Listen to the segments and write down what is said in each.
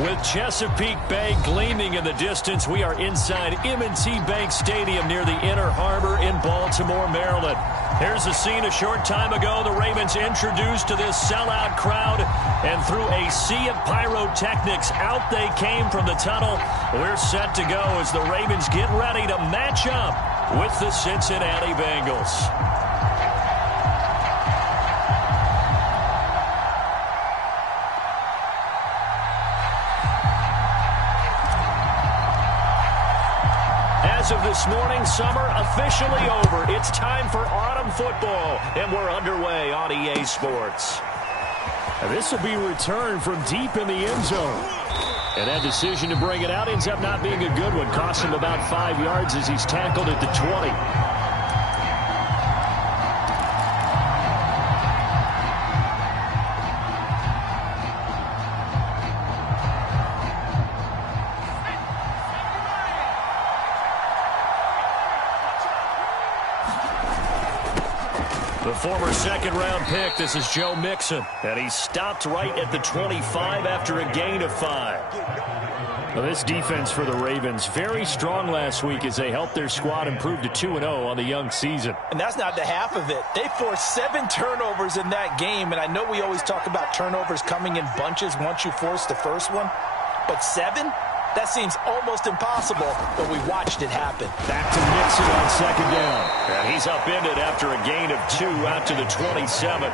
With Chesapeake Bay gleaming in the distance, we are inside M&T Bank Stadium near the Inner Harbor in Baltimore, Maryland. Here's a scene a short time ago. The Ravens introduced to this sellout crowd, and through a sea of pyrotechnics, out they came from the tunnel. We're set to go as the Ravens get ready to match up with the Cincinnati Bengals. As of this morning, summer officially over. It's time for autumn football, and we're underway on EA Sports. And this will be returned from deep in the end zone. And that decision to bring it out ends up not being a good one. Costs him about 5 yards as he's tackled at the 20. The former second-round pick, this is Joe Mixon, and he stopped right at the 25 after a gain of 5. Well, this defense for the Ravens, very strong last week as they helped their squad improve to 2-0 on the young season. And that's not the half of it. They forced 7 turnovers in that game, and I know we always talk about turnovers coming in bunches once you force the first one, but 7? That seems almost impossible, but we watched it happen. Back to Mixon on second down. And he's upended after a gain of 2 out to the 27.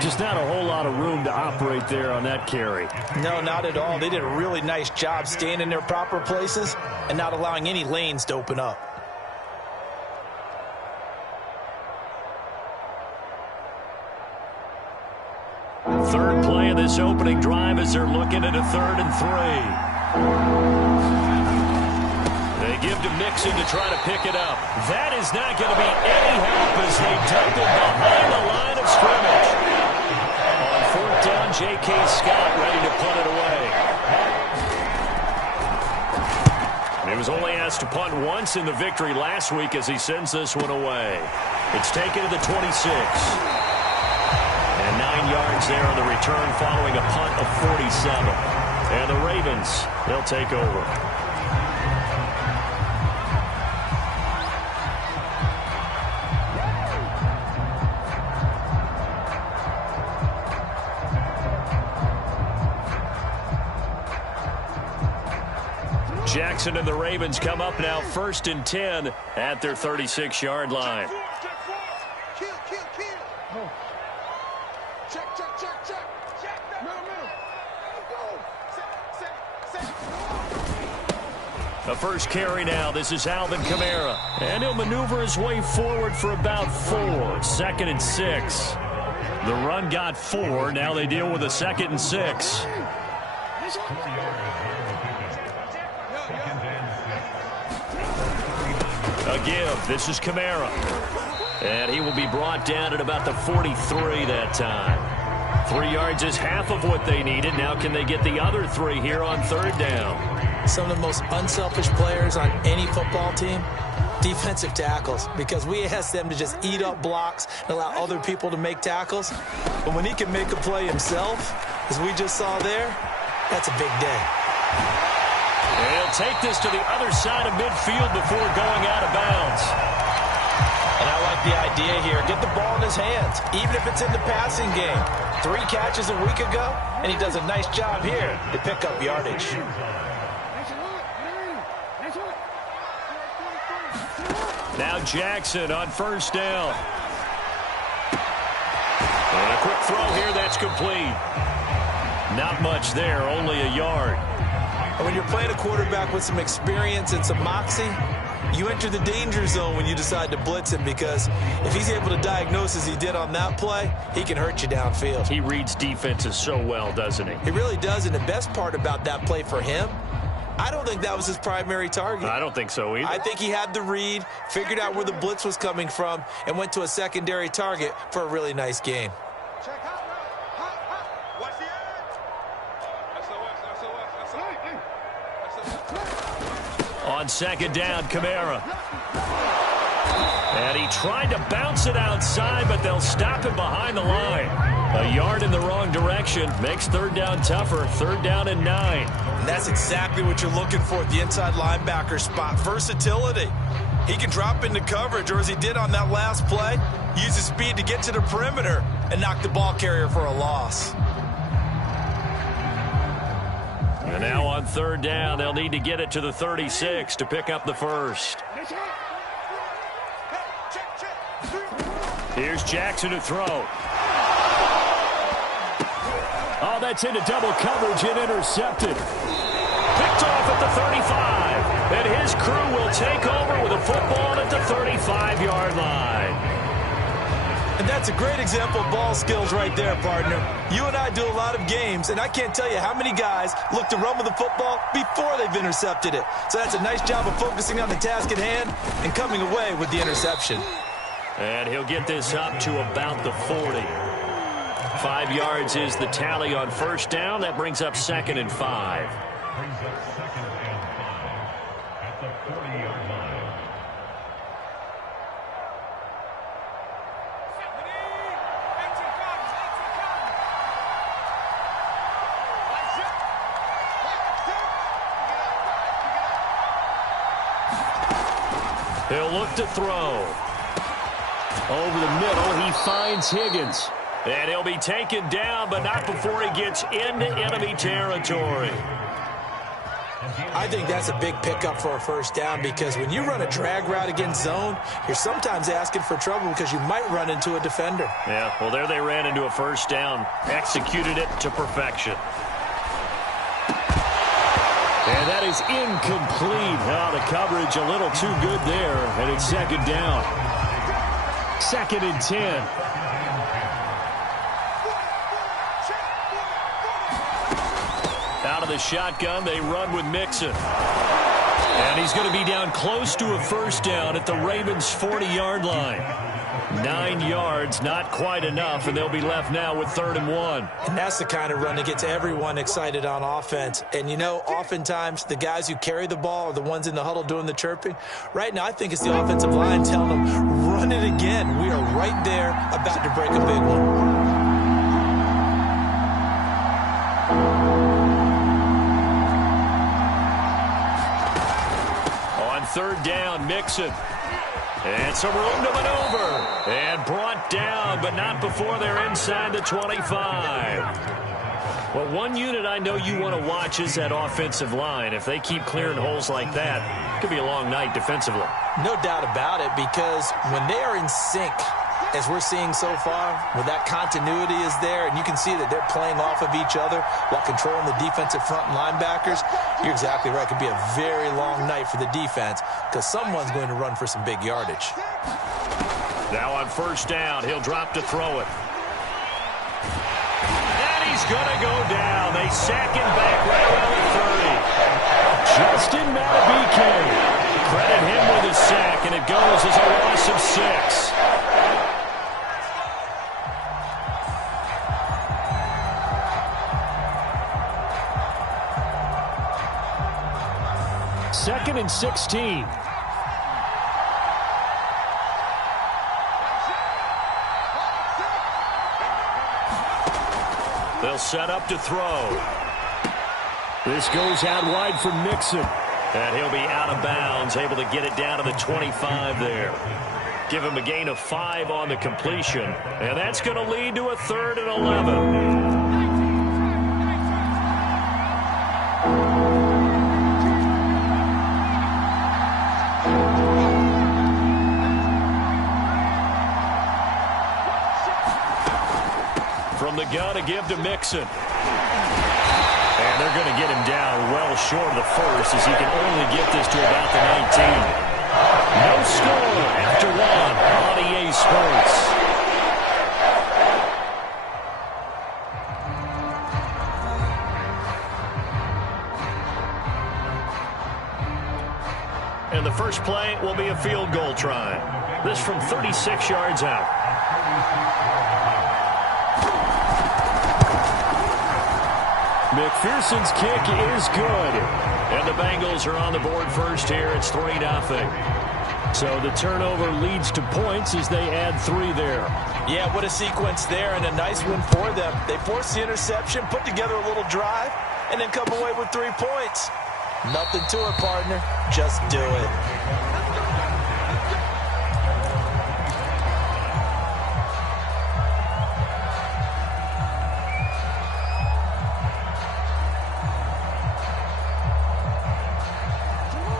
Just not a whole lot of room to operate there on that carry. No, not at all. They did a really nice job staying in their proper places and not allowing any lanes to open up. Third play of this opening drive as they're looking at a 3rd and 3. They give to Mixon to try to pick it up. That is not going to be any help as they dump it behind the line of scrimmage. On 4th down, J.K. Scott ready to punt it away. And he was only asked to punt once in the victory last week as he sends this one away. It's taken to the 26. And 9 yards there on the return following a punt of 47. And the Ravens, they'll take over. Jackson and the Ravens come up now 1st and 10 at their 36-yard line. The first carry now. This is Alvin Kamara. And he'll maneuver his way forward for about 4. 2nd and 6. The run got 4. Now they deal with a 2nd and 6. A give. This is Kamara. And he will be brought down at about the 43 that time. 3 yards is half of what they needed. Now can they get the other 3 here on 3rd down? Some of the most unselfish players on any football team, defensive tackles, because we ask them to just eat up blocks and allow other people to make tackles. But when he can make a play himself, as we just saw there, that's a big day. And he'll take this to the other side of midfield before going out of bounds. And I like the idea here. Get the ball in his hands, even if it's in the passing game. 3 catches a week ago, and he does a nice job here to pick up yardage. Now Jackson on 1st down. And a quick throw here, that's complete. Not much there, only a yard. And when you're playing a quarterback with some experience and some moxie, you enter the danger zone when you decide to blitz him, because if he's able to diagnose as he did on that play, he can hurt you downfield. He reads defenses so well, doesn't he? He really does, and the best part about that play for him, I don't think that was his primary target. I don't think so either. I think he had the read, figured out where the blitz was coming from, and went to a secondary target for a really nice gain. On 2nd down, Kamara. And he tried to bounce it outside, but they'll stop him behind the line. A yard in the wrong direction makes third down tougher. 3rd down and 9. And that's exactly what you're looking for at the inside linebacker spot. Versatility. He can drop into coverage, or as he did on that last play, use his speed to get to the perimeter and knock the ball carrier for a loss. And now on 3rd down, they'll need to get it to the 36 to pick up the first. Here's Jackson to throw. Oh, that's into double coverage and intercepted. Picked off at the 35. And his crew will take over with a football at the 35-yard line. And that's a great example of ball skills right there, partner. You and I do a lot of games, and I can't tell you how many guys look to run with the football before they've intercepted it. So that's a nice job of focusing on the task at hand and coming away with the interception. And he'll get this up to about the 40. 5 yards is the tally on 1st down. That brings up 2nd and 5. At the 40-yard line. He'll look to throw. Over the middle, he finds Higgins. And he'll be taken down, but not before he gets into enemy territory. I think that's a big pickup for a 1st down, because when you run a drag route against zone, you're sometimes asking for trouble because you might run into a defender. Yeah, well, there they ran into a 1st down. Executed it to perfection. And that is incomplete. Oh, the coverage a little too good there, and it's 2nd down. 2nd and 10. Out of the shotgun, they run with Mixon. And he's going to be down close to a 1st down at the Ravens' 40-yard line. 9 yards, not quite enough, and they'll be left now with 3rd and 1. And that's the kind of run that gets everyone excited on offense. And, you know, oftentimes the guys who carry the ball are the ones in the huddle doing the chirping. Right now, I think it's the offensive line telling them, run it again. We are right there about to break a big one. On 3rd down, Mixon. And some room to maneuver. And brought down, but not before they're inside the 25. Well, one unit I know you want to watch is that offensive line. If they keep clearing holes like that, it could be a long night defensively. No doubt about it, because when they are in sync, as we're seeing so far, where that continuity is there, and you can see that they're playing off of each other while controlling the defensive front and linebackers, you're exactly right. It could be a very long night for the defense because someone's going to run for some big yardage. Now on 1st down, he'll drop to throw it. And he's going to go down. They sack him back right around the 30. Justin Matabike. Credit him with his sack, and it goes as a loss of 6. Second and 16. They'll set up to throw. This goes out wide for Mixon. And he'll be out of bounds, able to get it down to the 25 there. Give him a gain of 5 on the completion. And that's going to lead to a 3rd and 11. From the gun to give to Mixon. And they're going to get him down well short of the first, as he can only get this to about the 19. No score after 1 on EA Sports. And the first play will be a field goal try. This from 36 yards out. McPherson's kick is good. And the Bengals are on the board first here. It's 3-0. So the turnover leads to points as they add 3 there. Yeah, what a sequence there, and a nice win for them. They forced the interception, put together a little drive, and then come away with 3 points. Nothing to it, partner. Just do it.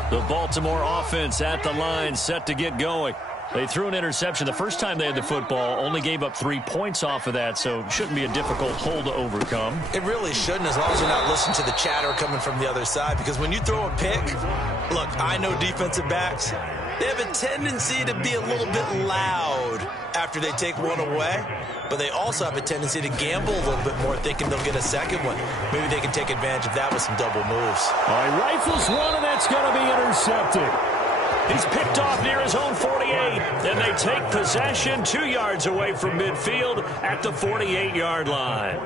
The Baltimore offense at the line, set to get going. They threw an interception the first time they had the football, only gave up 3 points off of that, so it shouldn't be a difficult hole to overcome. It really shouldn't, as long as you're not listening to the chatter coming from the other side, because when you throw a pick, look, I know defensive backs, they have a tendency to be a little bit loud after they take one away, but they also have a tendency to gamble a little bit more, thinking they'll get a second one. Maybe they can take advantage of that with some double moves. All right, rifles one, and that's going to be intercepted. He's picked off near his own 48. Then they take possession 2 yards away from midfield at the 48-yard line.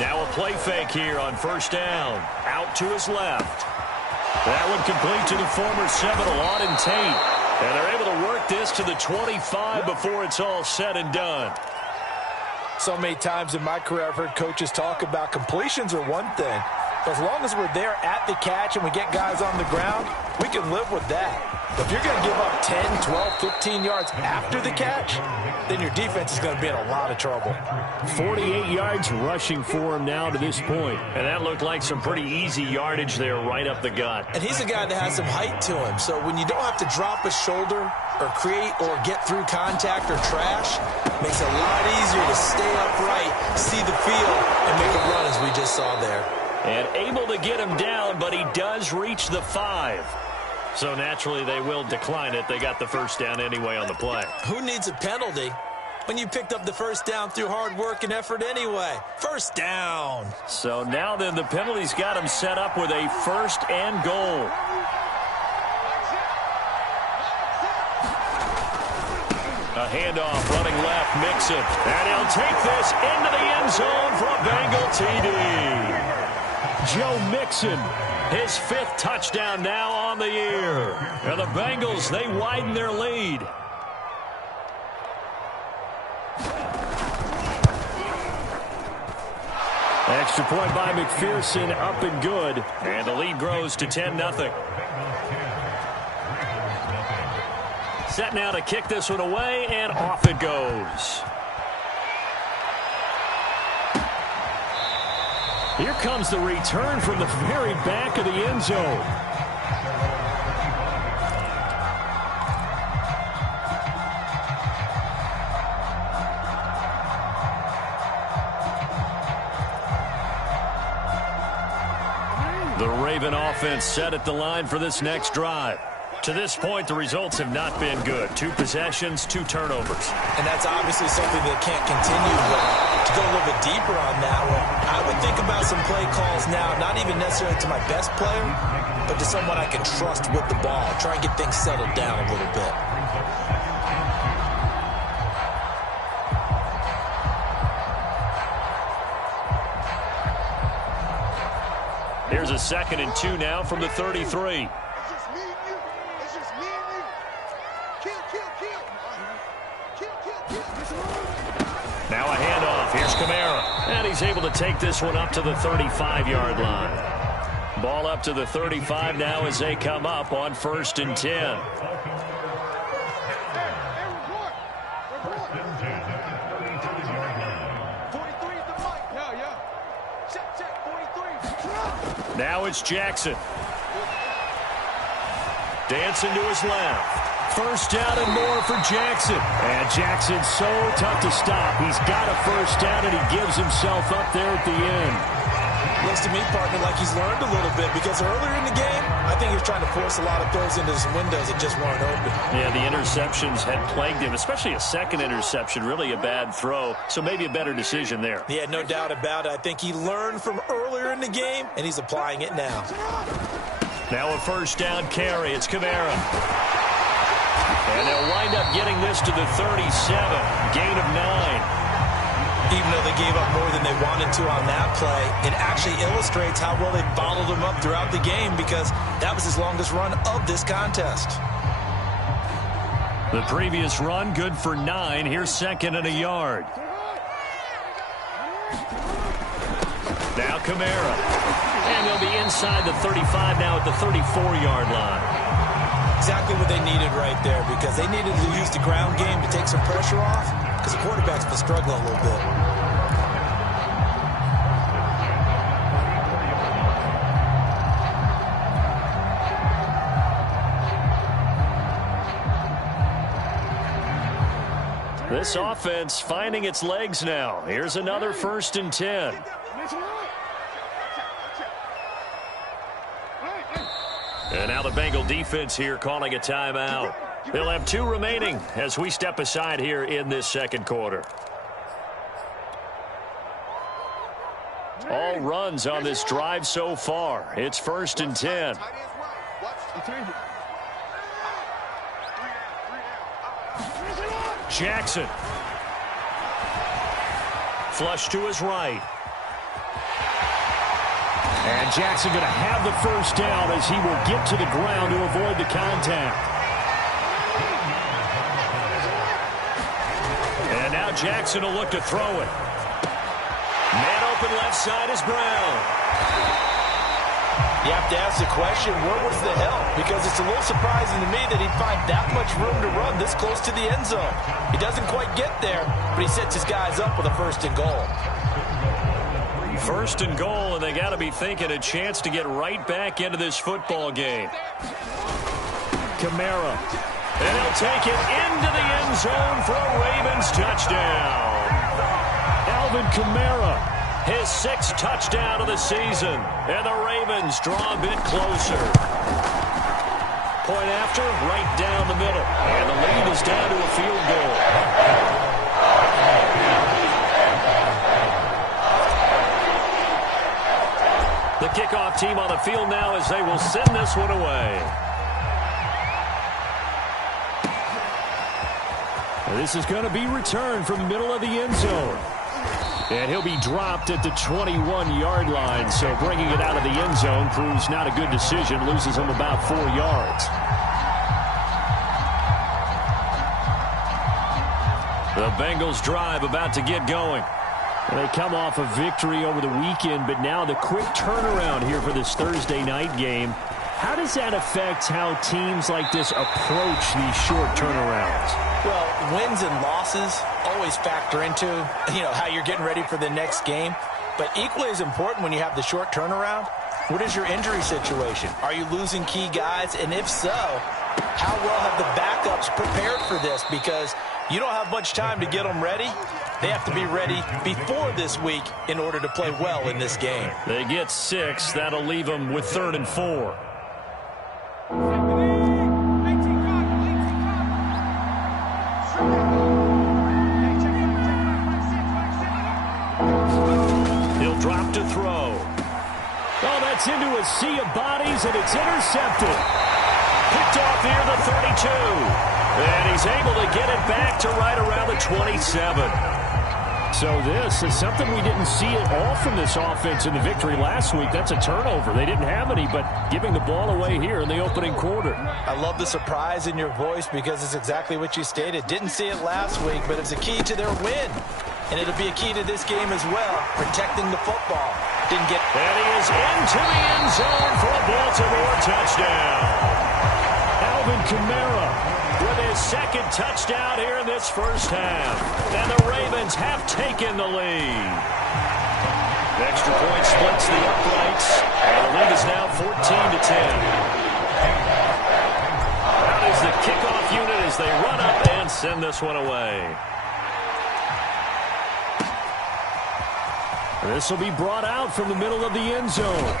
Now a play fake here on first down. Out to his left. That one complete to the former Seminole, Auden Tate. And they're able to work this to the 25 before it's all said and done. So many times in my career I've heard coaches talk about completions are one thing. But as long as we're there at the catch and we get guys on the ground, we can live with that. But if you're going to give up 10, 12, 15 yards after the catch, then your defense is going to be in a lot of trouble. 48 yards rushing for him now to this point. And that looked like some pretty easy yardage there right up the gut. And he's a guy that has some height to him. So when you don't have to drop a shoulder or create or get through contact or trash, makes it a lot easier to stay upright, see the field, and make a run as we just saw there. And able to get him down, but he does reach the 5. So naturally they will decline it. They got the first down anyway on the play. Who needs a penalty when you picked up the first down through hard work and effort anyway? First down. So now then the penalty's got him set up with a first and goal. A handoff, running left, Mixon. And he'll take this into the end zone for a Bengal TD. Joe Mixon, his 5th touchdown now on the year. And the Bengals, they widen their lead. extra point by McPherson, up and good. And the lead grows to 10-0. Set now to kick this one away, and off it goes. Here comes the return from the very back of the end zone. The Raven offense set at the line for this next drive. To this point, the results have not been good. 2 possessions, 2 turnovers. And that's obviously something that can't continue. But to go a little bit deeper on that one, I would think about some play calls now, not even necessarily to my best player, but to someone I can trust with the ball. Try and get things settled down a little bit. Here's a 2nd and 2 now from the 33. Now a handoff. Here's Kamara. And he's able to take this one up to the 35-yard line. Ball up to the 35 now as they come up on 1st and 10. Now it's Jackson. Dancing to his left. 1st down and more for Jackson. And Jackson's so tough to stop. He's got a 1st down, and he gives himself up there at the end. Looks to me, partner, like he's learned a little bit, because earlier in the game, I think he was trying to force a lot of throws into some windows that just weren't open. Yeah, the interceptions had plagued him, especially a 2nd interception, really a bad throw. So maybe a better decision there. Yeah, no doubt about it. I think he learned from earlier in the game, and he's applying it now. Now a 1st down carry. It's Kamara. And they'll wind up getting this to the 37. Gain of 9. Even though they gave up more than they wanted to on that play, it actually illustrates how well they bottled him up throughout the game because that was his longest run of this contest. The previous run, good for 9. Here's second and a yard. Now Kamara. And they'll be inside the 35 now at the 34-yard line. Exactly what they needed right there because they needed to use the ground game to take some pressure off because the quarterback's been struggling a little bit. This offense finding its legs now. Here's another 1st and 10. And now the Bengal defense here calling a timeout. They'll have 2 remaining as we step aside here in this second quarter. All runs on this drive so far. It's 1st and 10. Jackson. Flush to his right. And Jackson going to have the first down as he will get to the ground to avoid the contact. And now Jackson will look to throw it. Man open left side is Brown. You have to ask the question, where was the help? Because it's a little surprising to me that he'd find that much room to run this close to the end zone. He doesn't quite get there, but he sets his guys up with a 1st and goal. 1st and goal, and they got to be thinking a chance to get right back into this football game. Kamara. And he'll take it into the end zone for a Ravens touchdown. Alvin Kamara. His 6th touchdown of the season. And the Ravens draw a bit closer. Point after, right down the middle. And the lead is down to a field goal. The kickoff team on the field now as they will send this one away. This is going to be returned from the middle of the end zone. And he'll be dropped at the 21-yard line, so bringing it out of the end zone proves not a good decision, loses him about 4 yards. The Bengals drive about to get going. They come off a victory over the weekend, but now the quick turnaround here for this Thursday night game. How does that affect how teams like this approach these short turnarounds? Well, wins and losses always factor into, how you're getting ready for the next game. But equally as important when you have the short turnaround, what is your injury situation? Are you losing key guys? And if so, how well have the backups prepared for this? Because you don't have much time to get them ready. They have to be ready before this week in order to play well in this game. They get 6. That'll leave them with 3rd and 4. He'll drop to throw. Oh, that's into a sea of bodies, and it's intercepted. Picked off near the 32. And he's able to get it back to right around the 27. So this is something we didn't see at all from this offense in the victory last week. That's a turnover. They didn't have any, but giving the ball away here in the opening quarter. I love the surprise in your voice because it's exactly what you stated. Didn't see it last week, but it's a key to their win. And it'll be a key to this game as well, protecting the football. Didn't get... And he is into the end zone for a Baltimore touchdown. Alvin Kamara with his 2nd touchdown here in this first half. And the Ravens have taken the lead. Extra point splits the uprights. And the lead is now 14-10. Out is the kickoff unit as they run up and send this one away. This will be brought out from the middle of the end zone.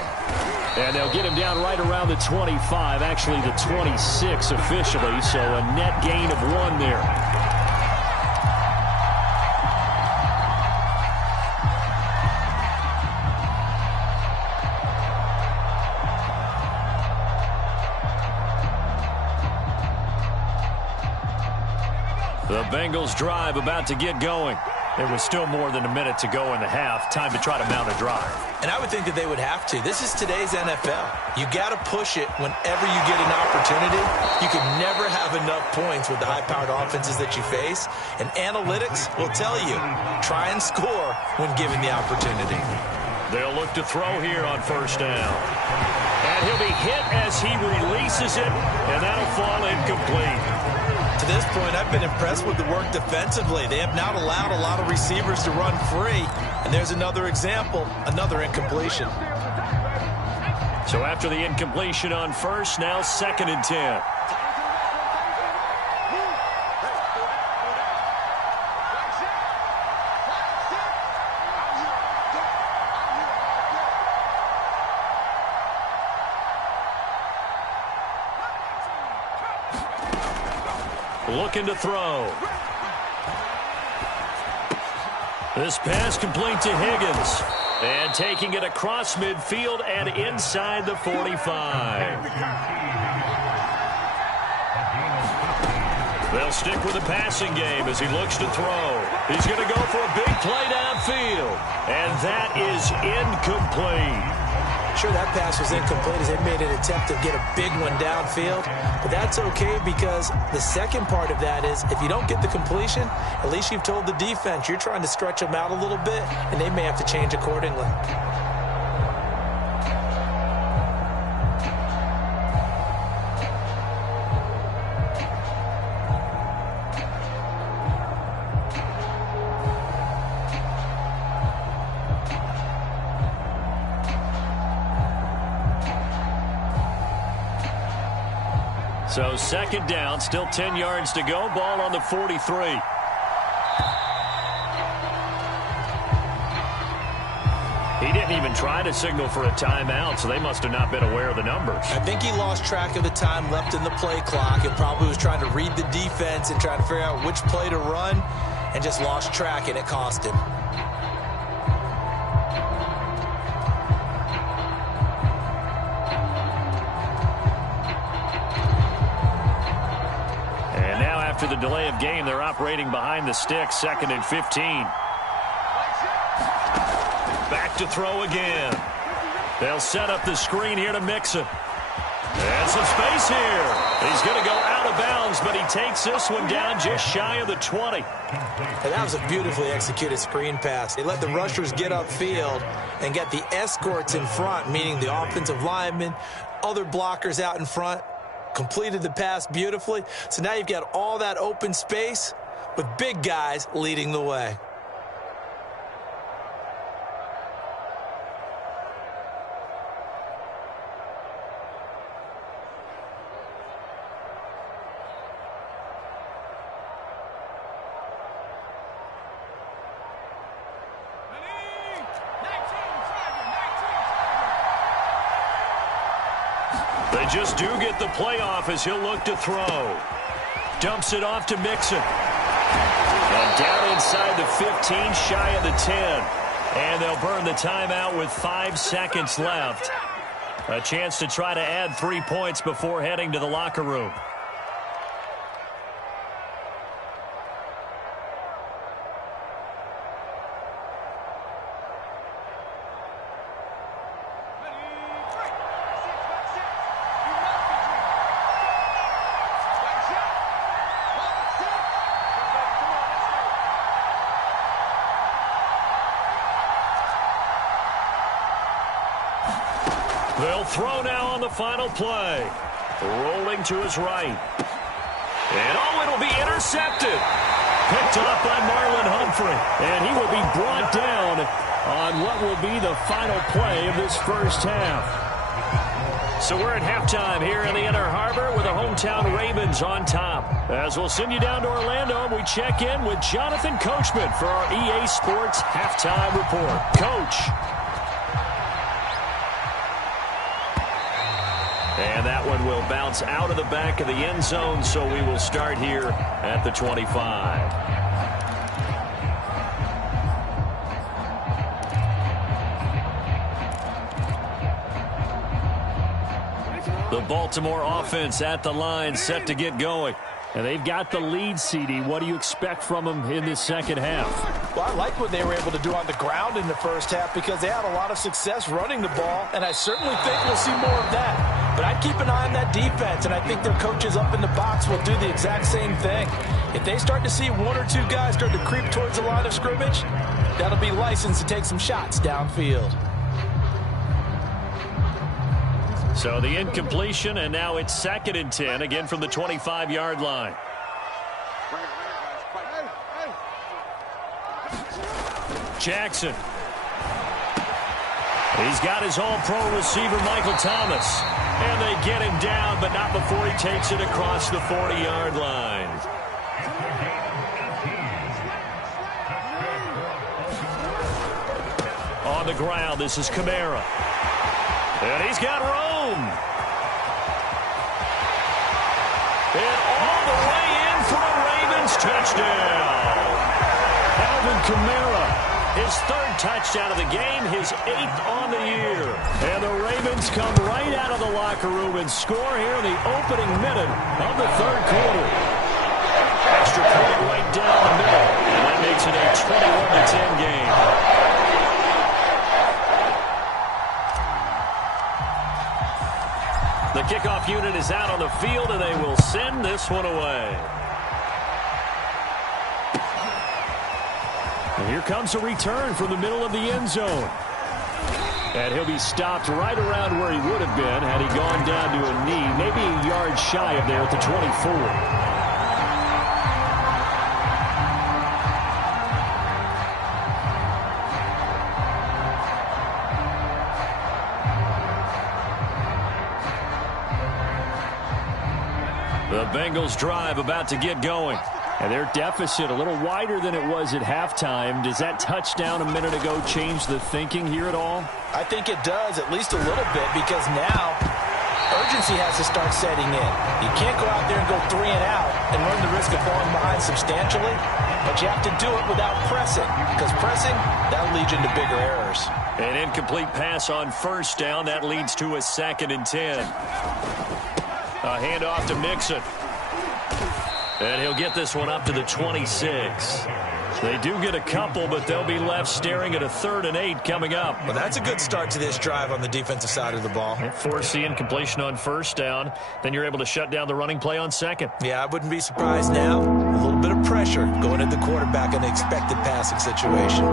And they'll get him down right around the 25, actually the 26 officially, so a net gain of 1 there. The Bengals drive about to get going. There was still more than a minute to go in the half. Time to try to mount a drive. And I would think that they would have to. This is today's NFL. You got to push it whenever you get an opportunity. You can never have enough points with the high-powered offenses that you face. And analytics will tell you, try and score when given the opportunity. They'll look to throw here on first down. And he'll be hit as he releases it, and that'll fall incomplete. To this point, I've been impressed with the work defensively. They have not allowed a lot of receivers to run free. And there's another example, another incompletion. So after the incompletion on first, now 2nd and 10. Looking to throw. This pass complete to Higgins. And taking it across midfield and inside the 45. They'll stick with the passing game as he looks to throw. He's going to go for a big play downfield. And that is incomplete. Sure, that pass was incomplete as they made an attempt to get a big one downfield. But that's okay because the second part of that is if you don't get the completion, at least you've told the defense you're trying to stretch them out a little bit, and they may have to change accordingly. So 2nd down, still 10 yards to go. Ball on the 43. He didn't even try to signal for a timeout, so they must have not been aware of the numbers. I think he lost track of the time left in the play clock and probably was trying to read the defense and trying to figure out which play to run and just lost track, and it cost him. After the delay of game, they're operating behind the sticks, 2nd and 15. Back to throw again. They'll set up the screen here to Mixon. And some space here. He's going to go out of bounds, but he takes this one down just shy of the 20. And that was a beautifully executed screen pass. They let the rushers get upfield and get the escorts in front, meaning the offensive linemen, other blockers out in front. Completed the pass beautifully. So now you've got all that open space with big guys leading the way. They just do get the playoff as he'll look to throw. Dumps it off to Mixon. And down inside the 15, shy of the 10. And they'll burn the timeout with 5 seconds left. A chance to try to add 3 points before heading to the locker room. They'll throw now on the final play. Rolling to his right. And it'll be intercepted. Picked off by Marlon Humphrey. And he will be brought down on what will be the final play of this first half. So we're at halftime here in the Inner Harbor with the hometown Ravens on top. As we'll send you down to Orlando, we check in with Jonathan Coachman for our EA Sports Halftime Report. Coach. And that one will bounce out of the back of the end zone, so we will start here at the 25. The Baltimore offense at the line, set to get going. And they've got the lead, CD. What do you expect from them in this second half? Well, I like what they were able to do on the ground in the first half because they had a lot of success running the ball, and I certainly think we'll see more of that. But I'd keep an eye on that defense, and I think their coaches up in the box will do the exact same thing. If they start to see one or two guys start to creep towards the line of scrimmage, that'll be licensed to take some shots downfield. So the incompletion, and now it's 2nd and 10, again from the 25-yard line. Jackson. He's got his all-pro receiver, Michael Thomas. And they get him down, but not before he takes it across the 40-yard line. On the ground, this is Kamara. And he's got room. And all the way in for a Ravens touchdown. Alvin Kamara, his 3rd touchdown of the game, his 8th on the year. And the Ravens come right out of the locker room and score here in the opening minute of the 3rd quarter. Extra point right down the middle, and that makes it a 21-10 game. The kickoff unit is out on the field, and they will send this one away. And here comes a return from the middle of the end zone. And he'll be stopped right around where he would have been had he gone down to a knee, maybe a yard shy of there at the 24. The Bengals drive about to get going. And their deficit a little wider than it was at halftime. Does that touchdown a minute ago change the thinking here at all? I think it does, at least a little bit, because now urgency has to start setting in. You can't go out there and go 3 and out and run the risk of falling behind substantially, but you have to do it without pressing, because pressing, that'll lead you into bigger errors. An incomplete pass on 1st down. That leads to a 2nd and 10. A handoff to Mixon. And he'll get this one up to the 26. They do get a couple, but they'll be left staring at a 3rd and 8 coming up. Well, that's a good start to this drive on the defensive side of the ball. Force the incompletion on 1st down. Then you're able to shut down the running play on 2nd. Yeah, I wouldn't be surprised now. A little bit of pressure going at the quarterback in the expected passing situation.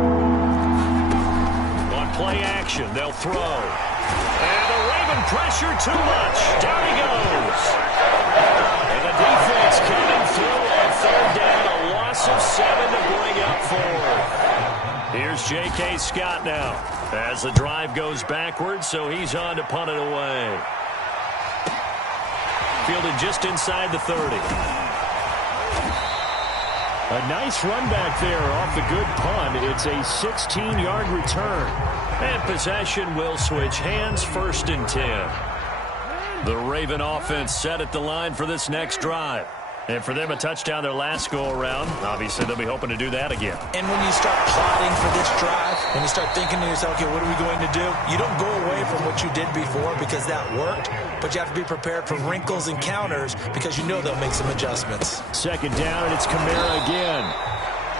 On play action, they'll throw. And the Raven pressure too much. Down he goes. And the defense coming through on 3rd down. A loss of 7 to bring up 4. Here's J.K. Scott now as the drive goes backwards, so he's on to punt it away. Fielded just inside the 30. A nice run back there off the good punt. It's a 16-yard return. And possession will switch hands, 1st and 10. The Raven offense set at the line for this next drive. And for them, a touchdown their last go-around. Obviously, they'll be hoping to do that again. And when you start plotting for this drive, when you start thinking to yourself, okay, what are we going to do? You don't go away from what you did before because that worked, but you have to be prepared for wrinkles and counters because you know they'll make some adjustments. 2nd down, and it's Kamara again.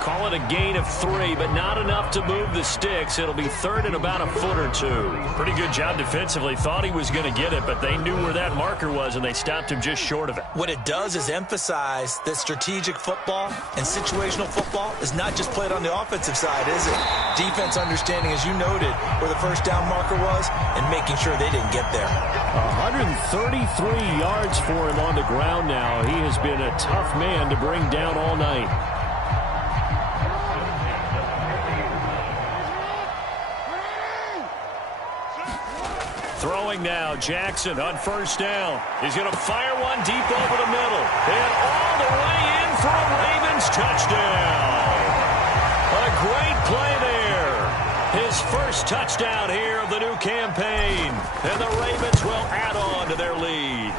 Call it a gain of 3, but not enough to move the sticks. It'll be 3rd and about a foot or 2. Pretty good job defensively. Thought he was going to get it, but they knew where that marker was, and they stopped him just short of it. What it does is emphasize that strategic football and situational football is not just played on the offensive side, is it? Defense understanding, as you noted, where the 1st down marker was and making sure they didn't get there. 133 yards for him on the ground now. He has been a tough man to bring down all night. Throwing now, Jackson on 1st down. He's going to fire one deep over the middle. And all the way in for a Ravens touchdown. A great play there. His 1st touchdown here of the new campaign. And the Ravens will add on to their lead.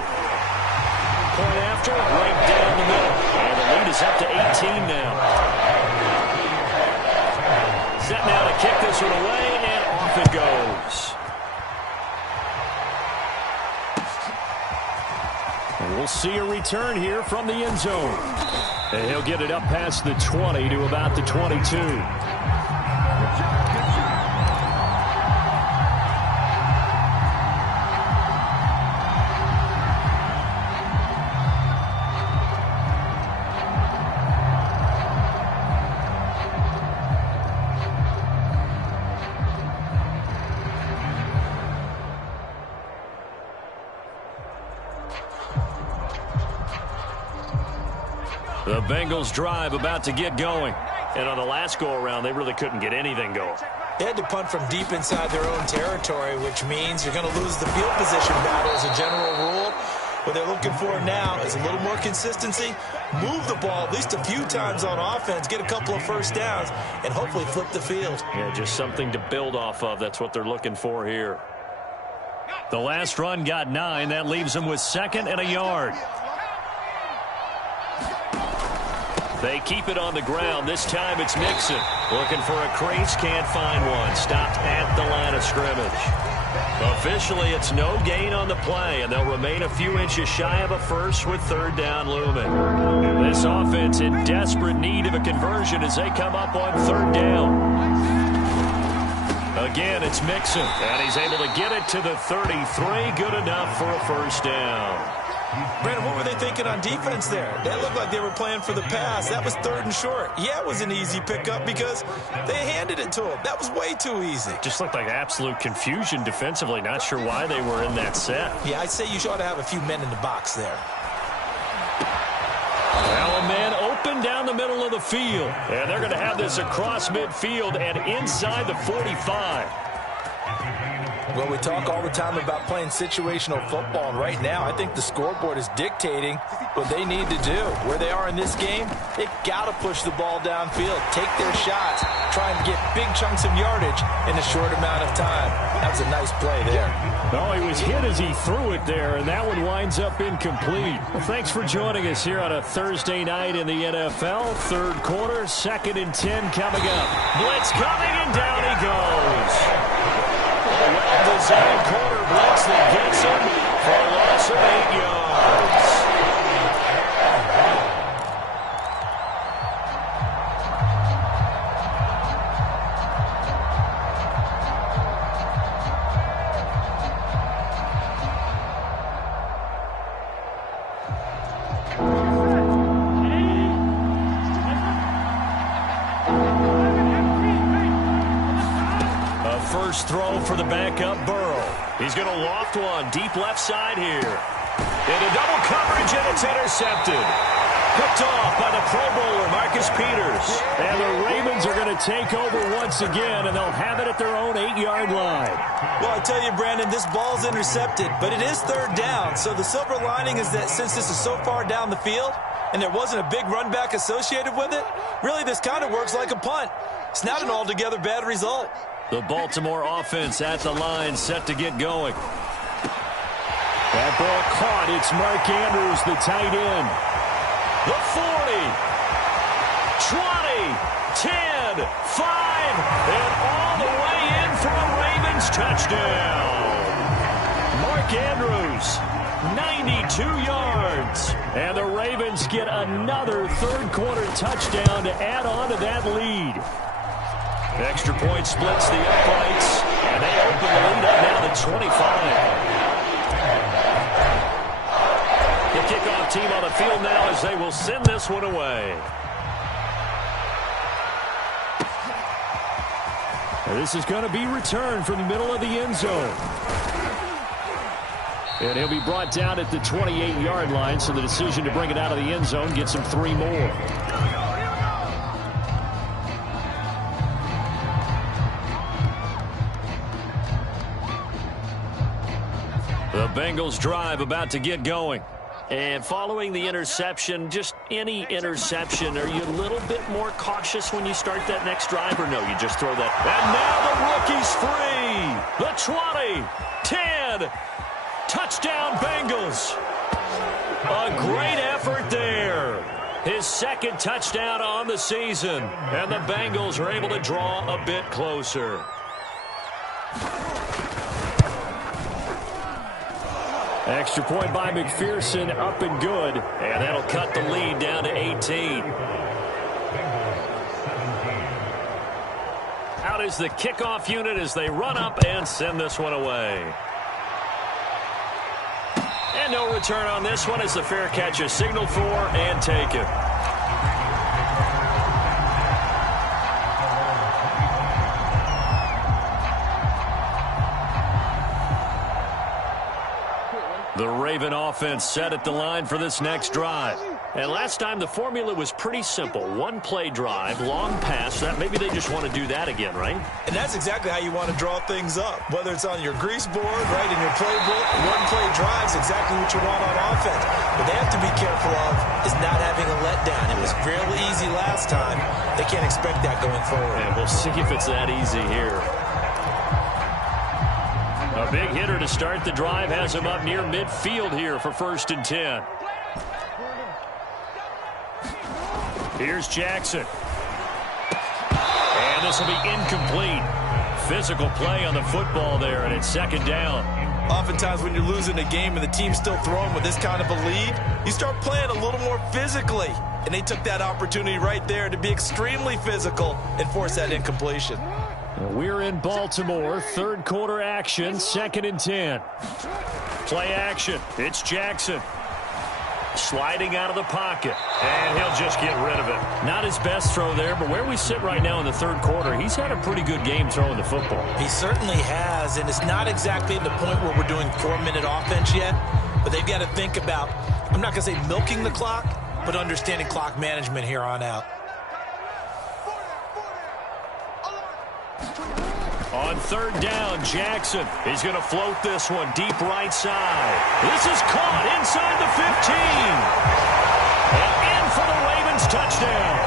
Point after, right down the middle. And the lead is up to 18 now. Set now to kick this one away, and off it goes. We'll see a return here from the end zone. And he'll get it up past the 20 to about the 22. The Bengals drive about to get going. And on the last go-around, they really couldn't get anything going. They had to punt from deep inside their own territory, which means you're going to lose the field position battle as a general rule. What they're looking for now is a little more consistency, move the ball at least a few times on offense, get a couple of first downs, and hopefully flip the field. Yeah, just something to build off of. That's what they're looking for here. The last run got 9. That leaves them with 2nd and a yard. They keep it on the ground. This time it's Mixon. Looking for a crease, can't find one. Stopped at the line of scrimmage. Officially, it's no gain on the play, and they'll remain a few inches shy of a first with 3rd down looming. This offense in desperate need of a conversion as they come up on 3rd down. Again, it's Mixon, and he's able to get it to the 33. Good enough for a first down. Brandon, what were they thinking on defense there? They looked like they were playing for the pass. That was 3rd and short. Yeah, it was an easy pickup because they handed it to him. That was way too easy. Just looked like absolute confusion defensively. Not sure why they were in that set. Yeah, I'd say you ought to have a few men in the box there. Well, a man open down the middle of the field. And they're going to have this across midfield and inside the 45. Well, we talk all the time about playing situational football, and right now I think the scoreboard is dictating what they need to do. Where they are in this game, they've got to push the ball downfield, take their shots, try and get big chunks of yardage in a short amount of time. That was a nice play there. Oh, he was hit as he threw it there, and that one winds up incomplete. Well, thanks for joining us here on a Thursday night in the NFL. 3rd quarter, 2nd and 10 coming up. Blitz coming, and down he goes. A well-designed corner blitz that gets him for a loss of 8 yards. First throw for the backup Burrow. He's going to loft one deep left side here. Into double coverage, and it's intercepted. Picked off by the Pro Bowler, Marcus Peters. And the Ravens are going to take over once again, and they'll have it at their own 8-yard line. Well, I tell you, Brandon, this ball's intercepted, but it is 3rd down. So the silver lining is that since this is so far down the field and there wasn't a big run back associated with it, really this kind of works like a punt. It's not an altogether bad result. The Baltimore offense at the line, set to get going. That ball caught. It's Mark Andrews, the tight end. The 40, 20, 10, 5, and all the way in for a Ravens touchdown. Mark Andrews, 92 yards. And the Ravens get another 3rd quarter touchdown to add on to that lead. Extra point splits the uprights, and they open the lead up now to 25. The kickoff team on the field now as they will send this one away. And this is going to be returned from the middle of the end zone. And he'll be brought down at the 28-yard line, so the decision to bring it out of the end zone gets him 3 more. The Bengals drive about to get going. And following the interception, just any interception, are you a little bit more cautious when you start that next drive, or no, you just throw that? And now the rookie's free. The 20, 10, touchdown Bengals. A great effort there. His 2nd touchdown on the season. And the Bengals are able to draw a bit closer. Extra point by McPherson, up and good. And that'll cut the lead down to 18. Out is the kickoff unit as they run up and send this one away. And no return on this one as the fair catch is signaled for and taken. The Raven offense set at the line for this next drive. And last time the formula was pretty simple. One play drive, long pass. That maybe they just want to do that again, right? And that's exactly how you want to draw things up. Whether it's on your grease board, right, in your playbook, one play drive is exactly what you want on offense. What they have to be careful of is not having a letdown. It was fairly easy last time. They can't expect that going forward. And we'll see if it's that easy here. A big hitter to start the drive has him up near midfield here for 1st and 10. Here's Jackson. And this will be incomplete. Physical play on the football there, and it's 2nd down. Oftentimes when you're losing a game and the team's still throwing with this kind of a lead, you start playing a little more physically. And they took that opportunity right there to be extremely physical and force that incompletion. We're in Baltimore. 3rd quarter action, 2nd and 10. Play action. It's Jackson. Sliding out of the pocket. And he'll just get rid of it. Not his best throw there, but where we sit right now in the 3rd quarter, he's had a pretty good game throwing the football. He certainly has, and it's not exactly at the point where we're doing 4-minute offense yet, but they've got to think about, I'm not going to say milking the clock, but understanding clock management here on out. On 3rd down, Jackson. He's going to float this one deep right side. This is caught inside the 15. And in for the Ravens touchdown.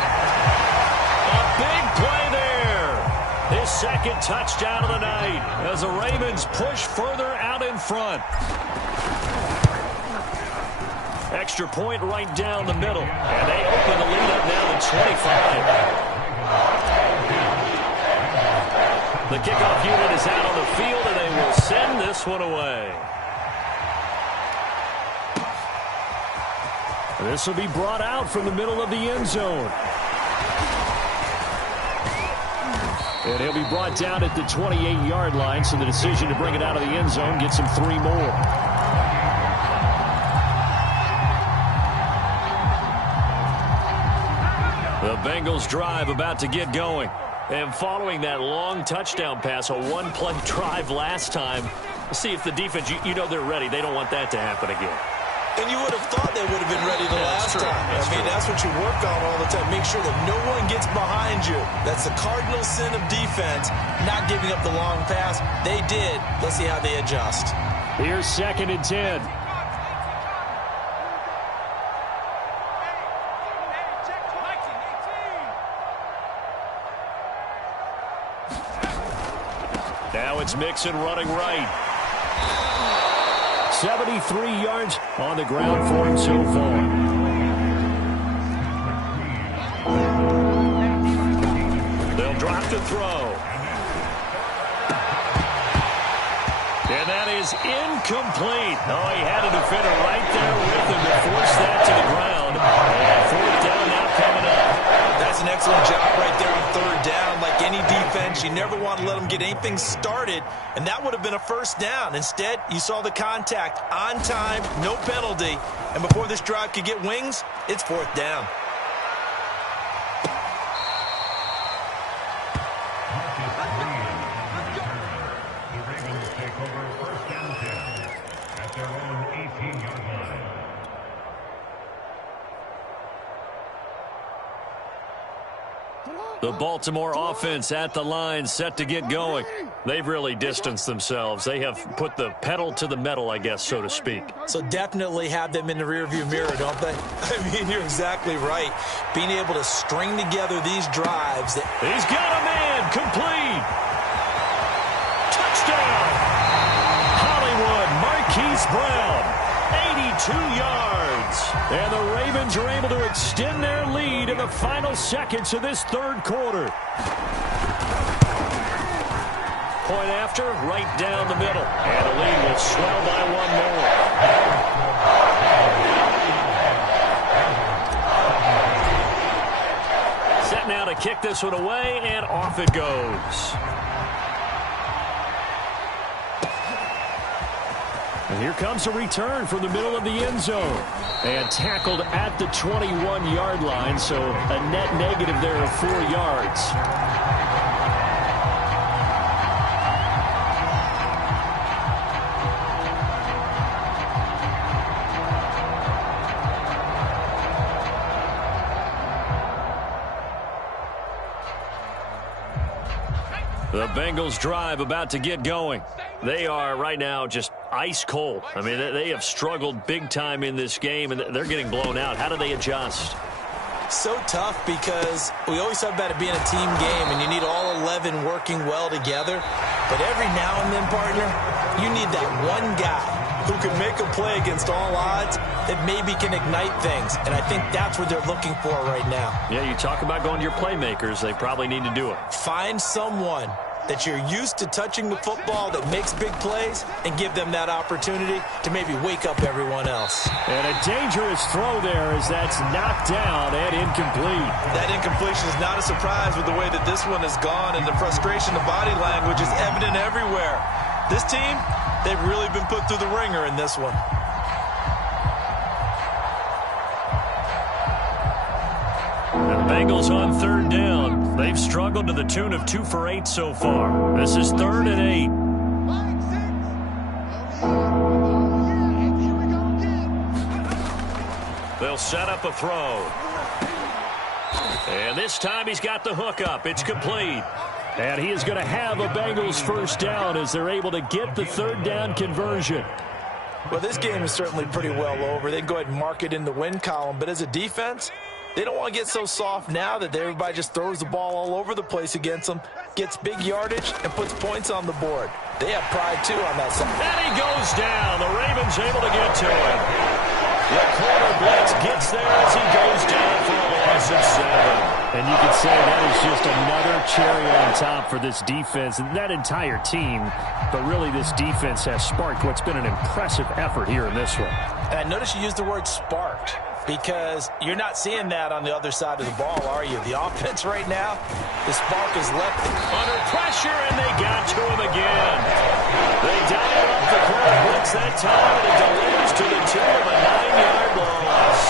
A big play there. His 2nd touchdown of the night as the Ravens push further out in front. Extra point right down the middle. And they open the lead up now to 25. The kickoff unit is out on the field, and they will send this one away. This will be brought out from the middle of the end zone. And he'll be brought down at the 28-yard line, so the decision to bring it out of the end zone gets him 3 more. The Bengals drive about to get going. And following that long touchdown pass, a one-play drive last time, see if the defense, you know they're ready. They don't want that to happen again. And you would have thought they would have been ready the last time. That's what you work on all the time. Make sure that no one gets behind you. That's the cardinal sin of defense, not giving up the long pass. They did. Let's see how they adjust. Here's 2nd and 10. Now it's Mixon running right. 73 yards on the ground for him so far. They'll drop to throw. And that is incomplete. Oh, he had a defender right there with him to force that to the ground. And 4th down now coming up. That's an excellent job right there on 3rd down. Like any defense, you never want to let them get anything started, and that would have been a 1st down. Instead, you saw the contact on time, no penalty, and before this drive could get wings, it's 4th down. The Ravens take over 1st and 10 at their own 18-yard line. The Baltimore offense at the line, set to get going. They've really distanced themselves. They have put the pedal to the metal, I guess, so to speak. So definitely have them in the rearview mirror, don't they? I mean, you're exactly right. Being able to string together these drives. He's got a man, complete. Touchdown. Hollywood, Marquise Brown, 82 yards. And the Ravens are able to extend their lead in the final seconds of this 3rd quarter. Point after, right down the middle. And the lead will swell by 1 more. kick this one away, and off it goes. And here comes a return from the middle of the end zone. And tackled at the 21-yard line, so a net negative there of 4 yards. The Bengals drive about to get going. They are right now just ice cold. I mean, they have struggled big time in this game, and they're getting blown out. How do they adjust? So tough because we always talk about it being a team game, and you need all 11 working well together. But every now and then, partner, you need that one guy who can make a play against all odds that maybe can ignite things. And I think that's what they're looking for right now. Yeah, you talk about going to your playmakers. They probably need to do it. Find someone that you're used to touching the football that makes big plays and give them that opportunity to maybe wake up everyone else. And a dangerous throw there as that's knocked down and incomplete. That incompletion is not a surprise with the way that this one has gone, and the frustration, the body language is evident everywhere. This team, they've really been put through the ringer in this one. The Bengals on 3rd down. They've struggled to the tune of 2 for 8 so far. This is 3rd and 8. They'll set up a throw. And this time he's got the hook up. It's complete. And he is going to have a Bengals 1st down as they're able to get the 3rd down conversion. Well, this game is certainly pretty well over. They can go ahead and mark it in the win column. But as a defense, they don't want to get so soft now that everybody just throws the ball all over the place against them, gets big yardage, and puts points on the board. They have pride, too, on that side. And he goes down. The Ravens able to get to him. The corner blitz gets there as he goes down for a loss of 7. And you could say that is just another cherry on top for this defense and that entire team. But really, this defense has sparked what's been an impressive effort here in this one. And I notice you used the word sparked, because you're not seeing that on the other side of the ball, are you? The offense right now, the spark is left under pressure, and they got to him again. They dial up the corner blitz that time, and it delays to the tune of a 9-yard loss.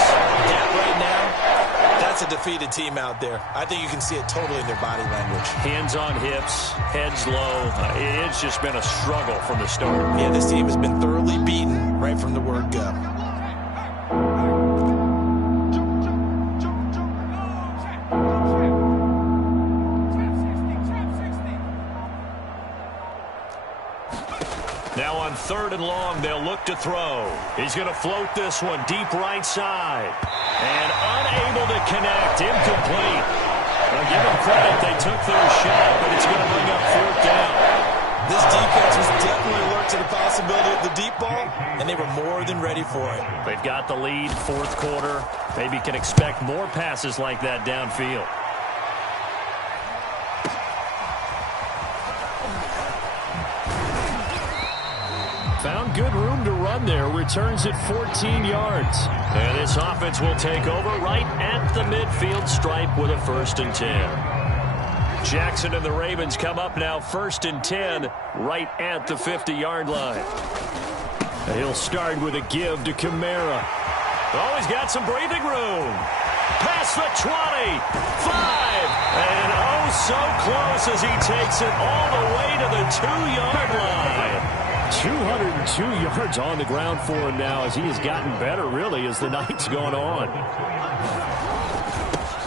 That right now, that's a defeated team out there. I think you can see it totally in their body language. Hands on hips, heads low. It's just been a struggle from the start. Yeah, this team has been thoroughly beaten right from the word go. Now on 3rd and long, they'll look to throw. He's going to float this one deep right side. And unable to connect. Incomplete. Well, give them credit. They took their shot, but it's going to bring up 4th down. This defense was definitely alert to the possibility of the deep ball, and they were more than ready for it. They've got the lead, 4th quarter. Maybe can expect more passes like that downfield. Found good room to run there. Returns at 14 yards. And this offense will take over right at the midfield stripe with a 1st and 10. Jackson and the Ravens come up now 1st and 10 right at the 50-yard line. He'll start with a give to Kamara. Oh, he's got some breathing room. Past the 20, 5, and oh, so close as he takes it all the way to the 2-yard line. 202 yards on the ground for him now as he has gotten better, really, as the night's gone on.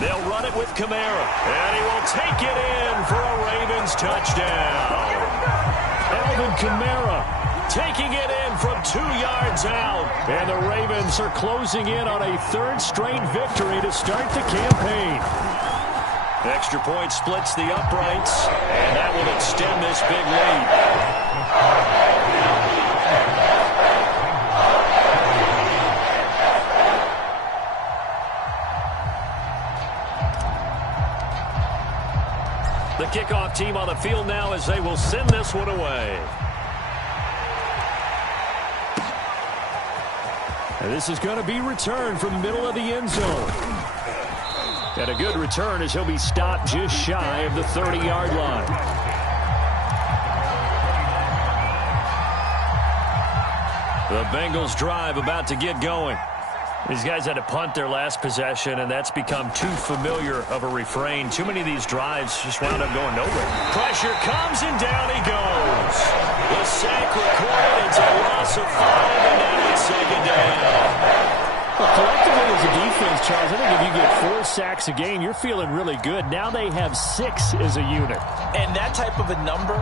They'll run it with Kamara, and he will take it in for a Ravens touchdown. Alvin Kamara taking it in from 2 yards out. And the Ravens are closing in on a 3rd straight victory to start the campaign. Extra point splits the uprights, and that will extend this big lead. The kickoff team on the field now as they will send this one away. And this is going to be returned from the middle of the end zone. And a good return as he'll be stopped just shy of the 30-yard line. The Bengals drive about to get going. These guys had to punt their last possession, and that's become too familiar of a refrain. Too many of these drives just wound up going nowhere. Pressure comes, and down he goes. The sack recorded. It's a loss of 5, and now it's second down. Well, collectively as a defense, Charles, I think if you get 4 sacks a game, you're feeling really good. Now they have 6 as a unit. And that type of a number,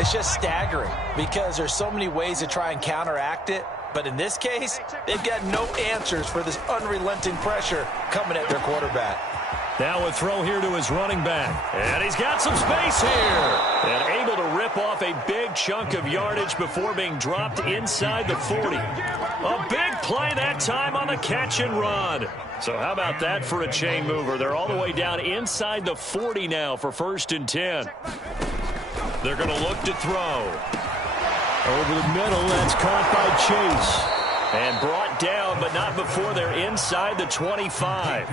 it's just staggering because there's so many ways to try and counteract it. But in this case, they've got no answers for this unrelenting pressure coming at their quarterback. Now a throw here to his running back. And he's got some space here. And able to rip off a big chunk of yardage before being dropped inside the 40. A big play that time on the catch and run. So how about that for a chain mover? They're all the way down inside the 40 now for 1st and 10. They're going to look to throw. Over the middle, that's caught by Chase. And brought down, but not before they're inside the 25.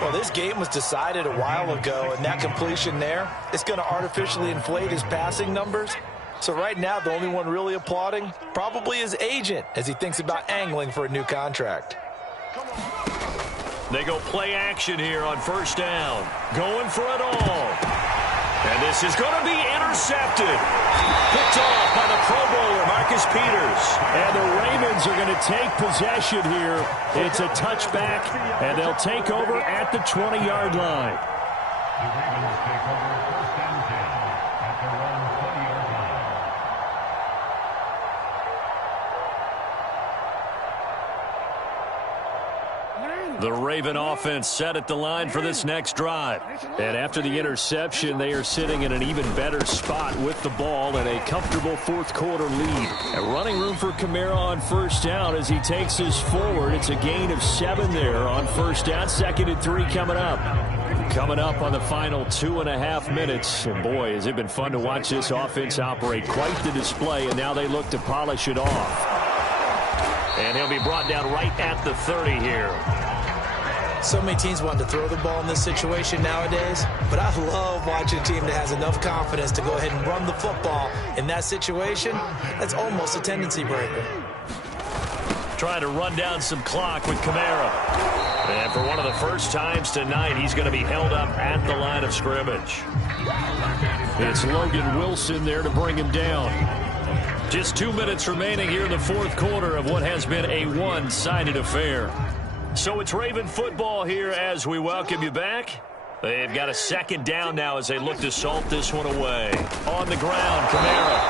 Well, this game was decided a while ago, and that completion there is going to artificially inflate his passing numbers. So right now, the only one really applauding probably his agent as he thinks about angling for a new contract. They go play action here on 1st down. Going for it all. And this is going to be intercepted. Picked off by the Pro Bowler, Marcus Peters. And the Ravens are going to take possession here. It's a touchback, and they'll take over at the 20-yard line. The Ravens take over 1st and 10 at their own 20-yard line. The Raven offense set at the line for this next drive. And after the interception, they are sitting in an even better spot with the ball and a comfortable 4th quarter lead. And running room for Kamara on 1st down as he takes us forward. It's a gain of 7 there on 1st down. 2nd and 3 coming up. Coming up on the final 2.5 minutes. And boy, has it been fun to watch this offense operate. Quite the display, and now they look to polish it off. And he'll be brought down right at the 30 here. So many teams want to throw the ball in this situation nowadays, but I love watching a team that has enough confidence to go ahead and run the football in that situation. That's almost a tendency breaker. Trying to run down some clock with Kamara. And for one of the first times tonight, he's going to be held up at the line of scrimmage. It's Logan Wilson there to bring him down. Just 2 minutes remaining here in the 4th quarter of what has been a one-sided affair. So it's Raven football here as we welcome you back. They've got a 2nd down now as they look to salt this one away. On the ground, Kamara.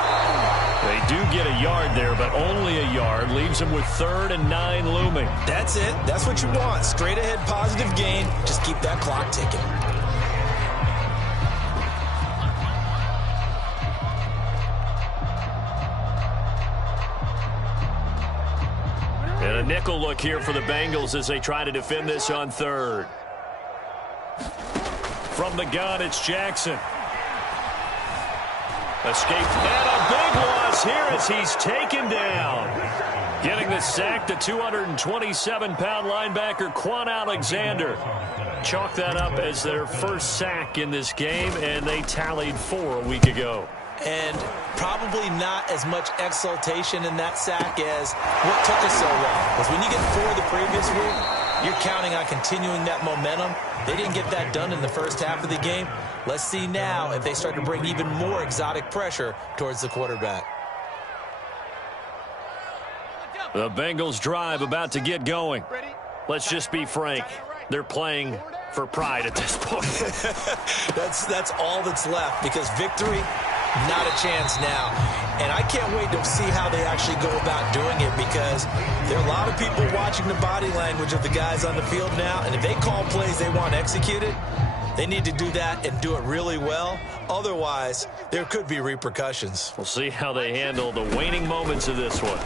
They do get a yard there, but only a yard. Leaves them with 3rd and 9 looming. That's it. That's what you want. Straight ahead positive gain. Just keep that clock ticking. And a nickel look here for the Bengals as they try to defend this on 3rd. From the gun, it's Jackson. Escape, and a big loss here as he's taken down. Getting the sack, the 227-pound linebacker, Quan Alexander. Chalk that up as their first sack in this game, and they tallied 4 a week ago. And probably not as much exultation in that sack as what took us so long. Because when you get 4 the previous week, you're counting on continuing that momentum. They didn't get that done in the first half of the game. Let's see now if they start to bring even more exotic pressure towards the quarterback. The Bengals drive about to get going. Let's just be frank. They're playing for pride at this point. That's all that's left because victory, not a chance now. And I can't wait to see how they actually go about doing it because there are a lot of people watching the body language of the guys on the field now. And if they call plays they want executed, they need to do that and do it really well. Otherwise, there could be repercussions. We'll see how they handle the waning moments of this one.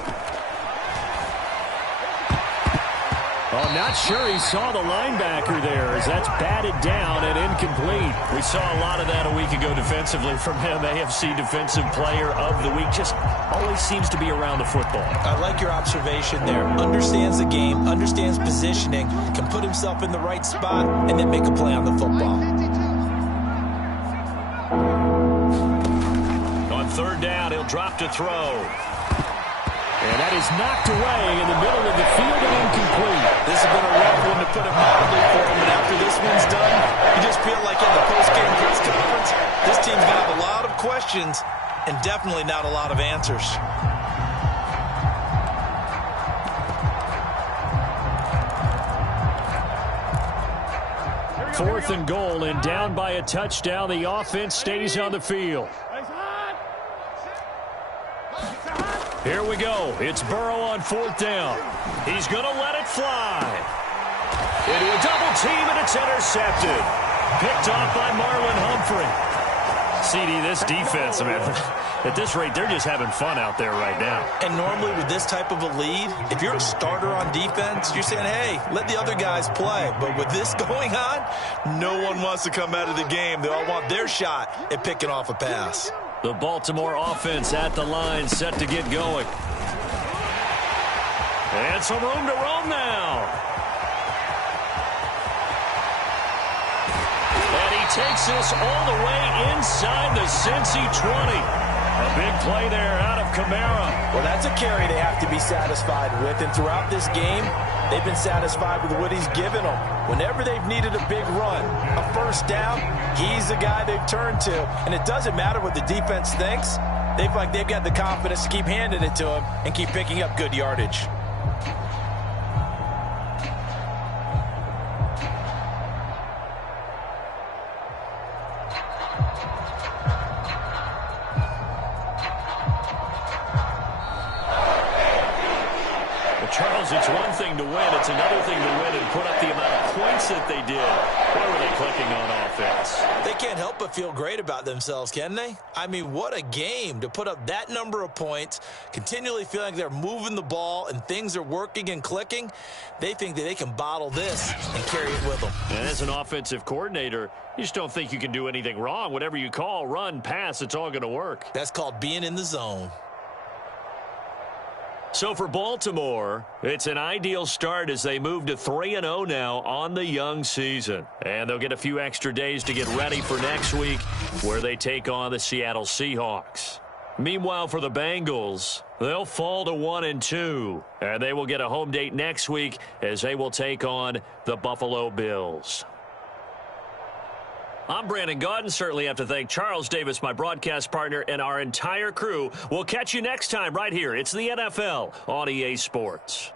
Oh, not sure he saw the linebacker there as that's batted down and incomplete. We saw a lot of that a week ago defensively from him. AFC Defensive Player of the Week. Just always seems to be around the football. I like your observation there. Understands the game, understands positioning, can put himself in the right spot, and then make a play on the football. On third down, he'll drop to throw. And that is knocked away in the middle of the field and incomplete. This has been a rough one to put it mildly for him, but after this one's done, you just feel like in the post-game press conference, this team's going to have a lot of questions and definitely not a lot of answers. Fourth and goal, and down by a touchdown. The offense stays on the field. Here we go. It's Burrow on fourth down. He's going to let it fly. Into a double team, and it's intercepted. Picked off by Marlon Humphrey. CD, this defense, man, at this rate, they're just having fun out there right now. And normally with this type of a lead, if you're a starter on defense, you're saying, hey, let the other guys play. But with this going on, no one wants to come out of the game. They all want their shot at picking off a pass. The Baltimore offense at the line, set to get going. And some room to roam now. And he takes this all the way inside the Cincy 20. A big play there out of Kamara. Well, that's a carry they have to be satisfied with. And throughout this game, they've been satisfied with what he's given them. Whenever they've needed a big run, a first down, he's the guy they've turned to. And it doesn't matter what the defense thinks. They feel like they've got the confidence to keep handing it to him and keep picking up good yardage. Charles, it's one thing to win. It's another thing to win and put up the amount of points that they did. Where were they clicking on offense? They can't help but feel great about themselves, can they? I mean, what a game to put up that number of points, continually feeling like they're moving the ball and things are working and clicking. They think that they can bottle this and carry it with them. And as an offensive coordinator, you just don't think you can do anything wrong. Whatever you call, run, pass, it's all going to work. That's called being in the zone. So for Baltimore, it's an ideal start as they move to 3-0 now on the young season. And they'll get a few extra days to get ready for next week where they take on the Seattle Seahawks. Meanwhile, for the Bengals, they'll fall to 1-2. And they will get a home date next week as they will take on the Buffalo Bills. I'm Brandon Gaudin. Certainly have to thank Charles Davis, my broadcast partner, and our entire crew. We'll catch you next time right here. It's the NFL on EA Sports.